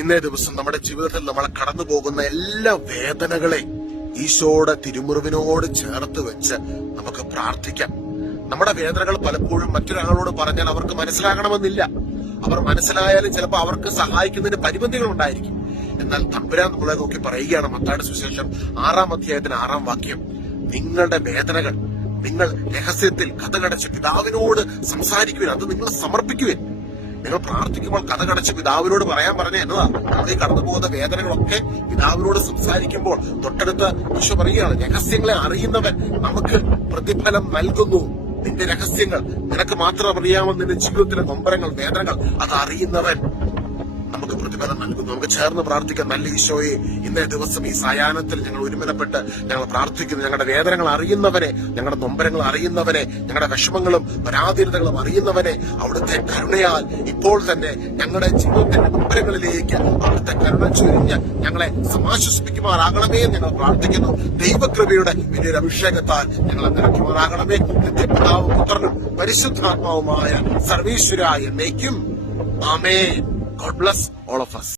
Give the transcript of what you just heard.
ഇന്നേ ദിവസം നമ്മുടെ ജീവിതത്തിൽ നമ്മൾ കടന്നു പോകുന്ന എല്ലാ വേദനകളെ ഈശോയുടെ തിരുമുറിവിനോട് ചേർത്ത് വെച്ച് നമുക്ക് പ്രാർത്ഥിക്കാം. നമ്മുടെ വേദനകൾ പലപ്പോഴും മറ്റൊരാളോട് പറഞ്ഞാൽ അവർക്ക് മനസ്സിലാകണമെന്നില്ല. അവർ മനസ്സിലായാലും ചിലപ്പോൾ അവർക്ക് സഹായിക്കുന്നതിന് പരിമിതികൾ ഉണ്ടായിരിക്കും. എന്നാൽ തമ്പുരാൻ നമ്മളെ നോക്കി പറയുകയാണ് മത്തായുടെ സുശേഷം ആറാം അധ്യായത്തിന് ആറാം വാക്യം. നിങ്ങളുടെ വേദനകൾ നിങ്ങൾ രഹസ്യത്തിൽ കഥകടച്ച് പിതാവിനോട് സംസാരിക്കുവിൻ അത് നിങ്ങൾ സമർപ്പിക്കുവിൻ. നിങ്ങൾ പ്രാർത്ഥിക്കുമ്പോൾ കഥ കടച്ച് പിതാവിനോട് പറയാൻ പറഞ്ഞ എന്നതാണ് അവിടെ കടന്നു പോകുന്ന വേദനകളൊക്കെ പിതാവിനോട് സംസാരിക്കുമ്പോൾ തൊട്ടടുത്ത് ഈശോ പറയുകയാണ് രഹസ്യങ്ങളെ അറിയുന്നവൻ നമുക്ക് പ്രതിഫലം നൽകുന്നു. നിന്റെ രഹസ്യങ്ങൾ നിനക്ക് മാത്രം അറിയാവുന്ന നിന്റെ ജീവിതത്തിലെ നൊമ്പരങ്ങൾ വേദനകൾ അത് അറിയുന്നവൻ നമുക്ക് പ്രതിഫലം നൽകുന്നു. നമുക്ക് ചേർന്ന് പ്രാർത്ഥിക്കാം. നല്ല ഈശോയെ ഇന്നേ ദിവസം ഈ സായാഹ്നത്തിൽ ഞങ്ങൾ ഒരുമനപ്പെട്ട് ഞങ്ങൾ പ്രാർത്ഥിക്കുന്നു. ഞങ്ങളുടെ വേദനകൾ അറിയുന്നവനെ ഞങ്ങളുടെ നൊമ്പരങ്ങൾ അറിയുന്നവനെ ഞങ്ങളുടെ വിഷമങ്ങളും പരാധീനതകളും അറിയുന്നവനെ അവിടുത്തെ കരുണയാൽ ഇപ്പോൾ തന്നെ ഞങ്ങളുടെ ജീവിതത്തിന്റെ നൊമ്പരങ്ങളിലേക്ക് അവിടുത്തെ കരുണ ചൊരിഞ്ഞ് ഞങ്ങളെ സമാശ്വസിപ്പിക്കുമാറാകണമേ ഞങ്ങൾ പ്രാർത്ഥിക്കുന്നു. ദൈവകൃപയുടെ വലിയൊരു അഭിഷേകത്താൽ ഞങ്ങളെ നിറയ്ക്കുമാറാകണമേ. പിതാവും പുത്രനും പരിശുദ്ധാത്മാവുമായ സർവീശ്വരായ എന്നേക്കും ആമേൻ. God bless all of us.